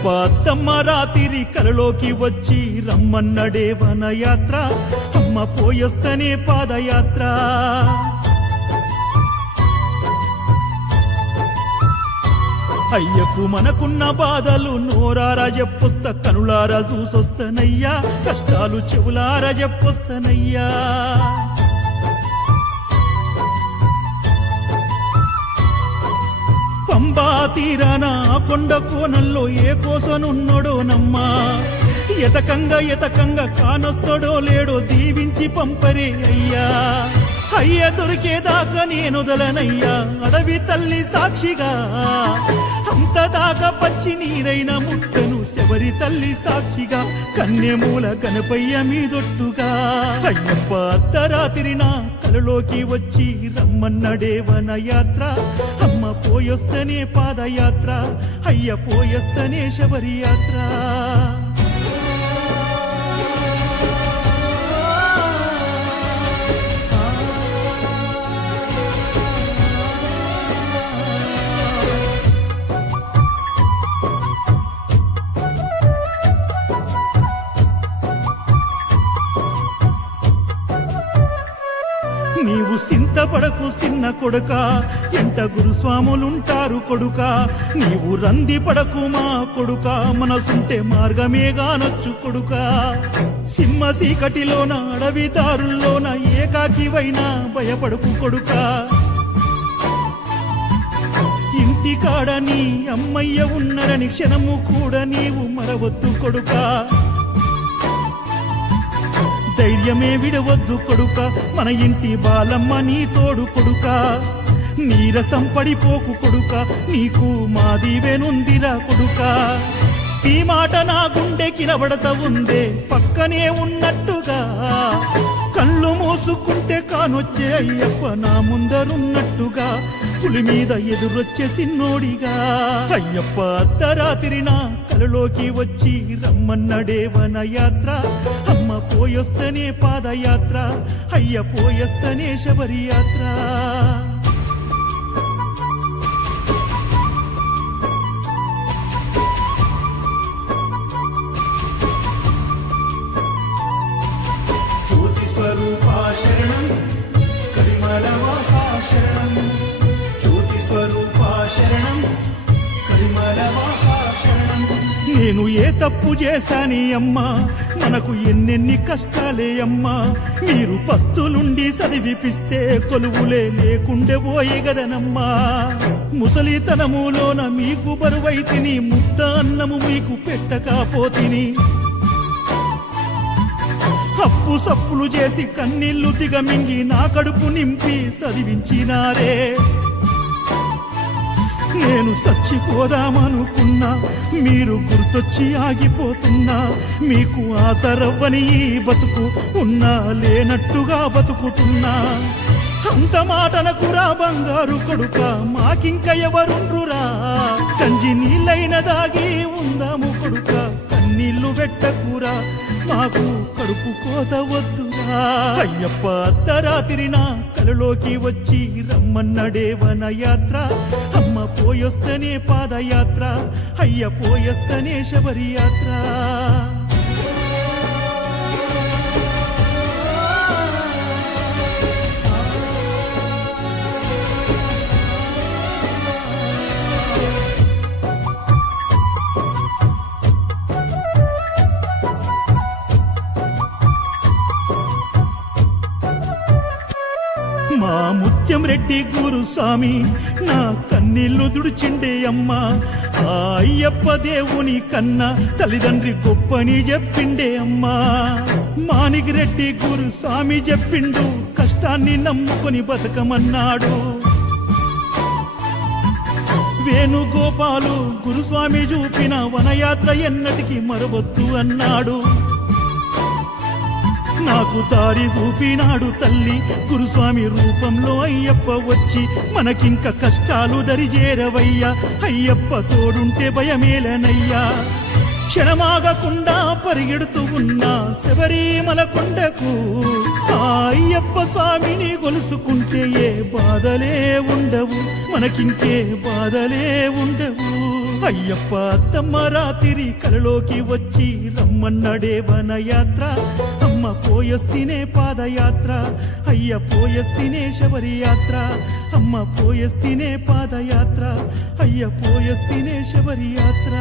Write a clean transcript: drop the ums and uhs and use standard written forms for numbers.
అయ్యప్ప అత్తమ్మ రాత్రి కలలోకి వచ్చి రమ్మన్నడే వనయాత్ర, అమ్మ పోయొస్తనే పాదయాత్ర. అయ్యకు మనకున్న బాధలు నోరారా చెప్పొస్త, కనులారా చూసొస్తనయ్యా, కష్టాలు చెవులారా చెప్పొస్తనయ్యా. పంబా తీరాన కొండ కోనల్లో ఏ కోసనున్నడోనమ్మా, ఎతకంగా కానొస్తడో లేడో దీవించి పంపరే అయ్యా. అయ్య దొరికేదాకా నేనొదలనయ్యా, అడవి తల్లి సాక్షిగా అంతదాకా పచ్చి నీరైన ముట్టను, శబరి తల్లి సాక్షిగా కన్నెమూల గణపయ్య మీదొట్టుగా. అయ్యప్ప అర్ధరాత్రి నా కలలోకి వచ్చి రమ్మన్నడే వనయాత్ర, అమ్మ పోయొస్తనే పాదయాత్ర, అయ్య పోయొస్తనే శబరి యాత్ర. నీవు సింతపడకు సిన్న కొడుక, ఎంట గురుస్వాములుంటారు కొడుక. నీవు రంది పడకు మా కొడుక, మనసుంటే మార్గమేగానొచ్చు కొడుక. సింహ సీకటిలోన అడవి దారుల్లోన ఏకాకివైనా భయపడకు కొడుక. ఇంటికాడ నీ అమ్మయ్య ఉన్నరని క్షణము కూడా నీవు మరవద్దు కొడుక. ధైర్యమే విడవద్దు కొడుక, మన ఇంటి బాలమ్మ నీ తోడు కొడుక. నీరసం పడిపోకు కొడుక, నీకు మా దీవెనుందిరా కొడుక. ఈ మాట నా గుండె కినబడత ఉందే పక్కనే ఉన్నట్టుగా, కళ్ళు మూసుకుంటే కానొచ్చే అయ్యప్ప నా ముందరున్నట్టుగా, పులి మీద ఎదురొచ్చే సిన్నోడిగా. అయ్యప్ప అర్ధరాత్రి నా కలలోకి వచ్చి రమ్మన్నడే వనయాత్ర, అమ్మ పోయొస్తనే పాదయాత్ర, అయ్య పోయొస్తనే శబరి యాత్ర. జ్యోతి స్వరూపా శరణం, కరిమల వాసా శరణం, జ్యోతి స్వరూపా శరణం, కరిమల వాసా శరణం. నేను ఏ తప్పు చేశాని అమ్మా, మనకు ఎన్నెన్ని కష్టాలే అమ్మా. మీరు పస్తులుండి చదివిపిస్తే కొలువులే లేకుండే పోయే గదనమ్మా. ముసలితనములోన మీకు బరువైతిని, ముద్ద అన్నము మీకు పెట్టకపోతిని. అప్పు సప్పులు చేసి కన్నీళ్లు దిగమింగి నా కడుపు నింపి చదివించినారే. నేను చచ్చిపోదామనుకున్నా, మీరు గుర్తొచ్చి ఆగిపోతున్నా. మీకు ఆసరవ్వని ఈ బతుకు ఉన్నా లేనట్టుగా బతుకుతున్నా. అంత మాటనకురా బంగారు కొడుక, మాకింక ఎవరుండ్రురా. కంజి నీళ్ళైన దాగి ఉందాము కొడుక, కన్నీళ్లు పెట్టకురా, మాకు కడుపు కోత వద్దురా. అయ్యప్ప అర్ధరాత్రి నా కలలోకి వచ్చి రమ్మన్నడే వనయాత్ర, అమ్మ పోయొస్తనే పాదయాత్ర, అయ్య పోయొస్తనే శబరి యాత్ర. మా ముత్యం రెడ్డి గురుస్వామి నా కన్నీళ్లు దుడిచిండే అమ్మా. ఆ అయ్యప్ప దేవుని కన్నా తల్లిదండ్రి గొప్పని చెప్పిండే అమ్మా. మానిగిరెడ్డి గురుస్వామి చెప్పిండు, కష్టాన్ని నమ్ముకొని బతకమన్నాడు. వేణుగోపాలు గురుస్వామి చూపిన వనయాత్ర ఎన్నటికి మరవద్దు అన్నాడు. నాకు దారి చూపినాడు తల్లి గురుస్వామి రూపంలో అయ్యప్ప వచ్చి, మనకింక కష్టాలు దరిజేరవయ్యా, అయ్యప్ప తోడుంటే భయమేలనయ్యా. క్షణమాగకుండా పరిగెడుతూ ఉన్నా శబరిమల కొండకు, ఆ అయ్యప్ప స్వామిని గొలుసుకుంటే ఏ బాధలే ఉండవు, మనకింకే బాధలే ఉండవు. అయ్యప్ప అత్తమ్మ రాత్రి కలలోకి వచ్చి రమ్మన్నడే వనయాత్ర అమ్మ పోయస్తినే పాదయాత్ర అయ్య పోయస్తినే శబరి యాత్ర అమ్మ పోయస్తినే పాదయాత్ర అయ్య పోయస్తినే శబరి యాత్ర